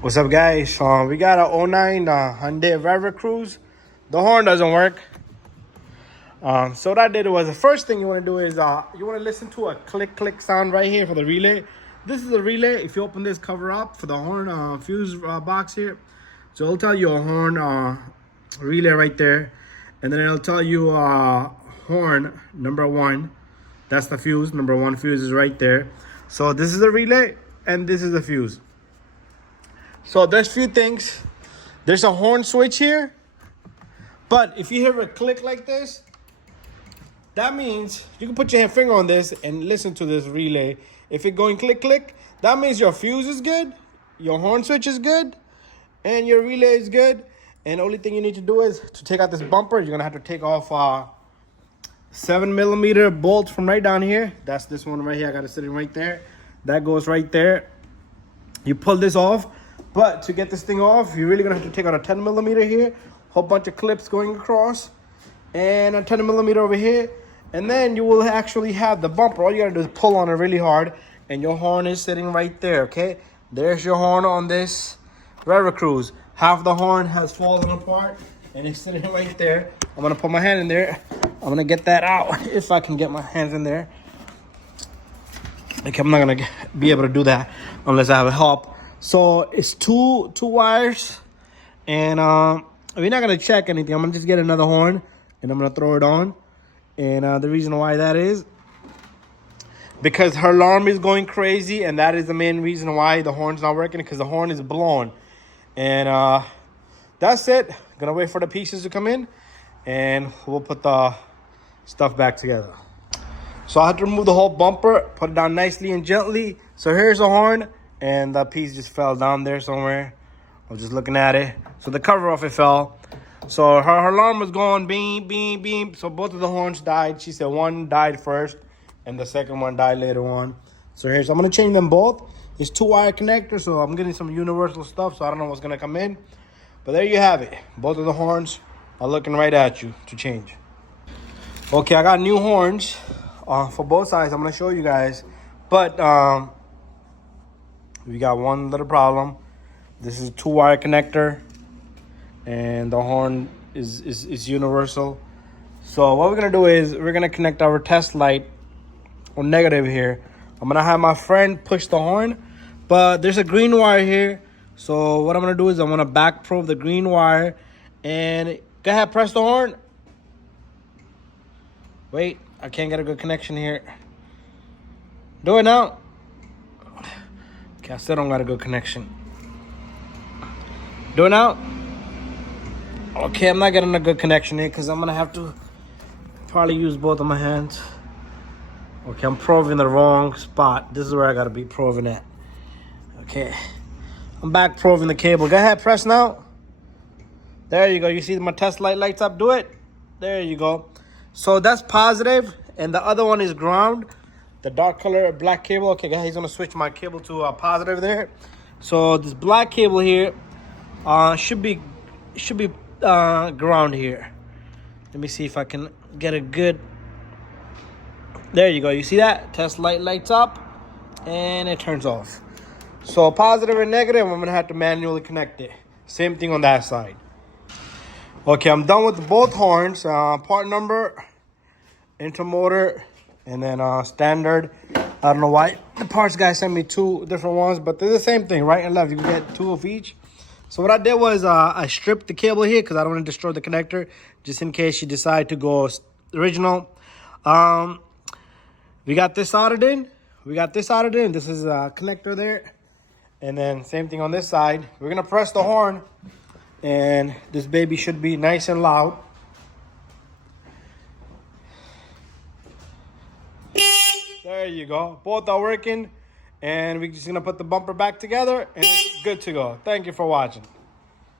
What's up, guys? We got a '09 Hyundai Veracruz. The horn doesn't work. So what I did was the first thing you want to do is you want to listen to a click sound right here for the relay. This is a relay. If you open this cover up for the horn fuse box here, so it'll tell you a horn relay right there, and then it'll tell you horn number 1. That's the fuse. Number 1 fuse is right there. So this is a relay and this is the fuse. So there's a few things. There's a horn switch here, but if you hear a click like this, that means you can put your finger on this and listen to this relay. If it's going click, that means your fuse is good, your horn switch is good, and your relay is good. And the only thing you need to do is to take out this bumper. You're gonna have to take off 7mm bolt from right down here. That's this one right here. I got it sitting right there. That goes right there. You pull this off. But to get this thing off, you're really gonna have to take out a 10mm here, whole bunch of clips going across, and a 10mm over here, and then you will actually have the bumper. All you gotta do is pull on it really hard, and your horn is sitting right there. Okay, there's your horn on this Veracruz. Half the horn has fallen apart, and it's sitting right there. I'm gonna put my hand in there. I'm gonna get that out if I can get my hands in there. Okay, I'm not gonna be able to do that unless I have help. So it's two wires, and we're not gonna check anything. I'm gonna just get another horn and I'm gonna throw it on. And the reason why that is because her alarm is going crazy, and that is the main reason why the horn's not working, because the horn is blown. And that's it. Gonna wait for the pieces to come in, and we'll put the stuff back together. So I had to remove the whole bumper, put it down nicely and gently. So here's the horn. And that piece just fell down there somewhere. I was just looking at it. So the cover off it fell. So her alarm was going beep, beep, beep. So both of the horns died. She said one died first and the second one died later on. So I'm gonna change them both. It's 2-wire connector, so I'm getting some universal stuff, so I don't know what's gonna come in. But there you have it. Both of the horns are looking right at you to change. Okay, I got new horns for both sides. I'm gonna show you guys. But we got one little problem. This is a 2-wire connector, and the horn is universal. So what we're gonna do is we're gonna connect our test light on negative here. I'm gonna have my friend push the horn, but there's a green wire here. So what I'm gonna do is I'm gonna back probe the green wire, and go ahead, press the horn. Wait, I can't get a good connection here. Do it now. I still don't got a good connection. Do it now. Okay, I'm not getting a good connection here because I'm gonna have to probably use both of my hands. Okay, I'm probing the wrong spot. This is where I gotta be probing at. Okay, I'm back probing the cable. Go ahead, press now. There you go. You see my test light lights up? Do it. There you go. So that's positive, and the other one is ground. The dark color black cable. Okay, guys, he's gonna switch my cable to positive there. So this black cable here should be ground here. Let me see if I can get a good. There you go. You see that? Test light lights up and it turns off. So positive and negative, I'm gonna have to manually connect it. Same thing on that side. Okay, I'm done with both horns. Part number, intermotor, and then standard. I don't know why the parts guy sent me 2 different ones, but they're the same thing, right and left. You can get 2 of each. So what I did was I stripped the cable here because I don't want to destroy the connector, just in case you decide to go original. We got this soldered in. This is a connector there. And then same thing on this side. We're gonna press the horn, and this baby should be nice and loud. There you go. Both are working, and we're just gonna put the bumper back together, and it's good to go. Thank you for watching.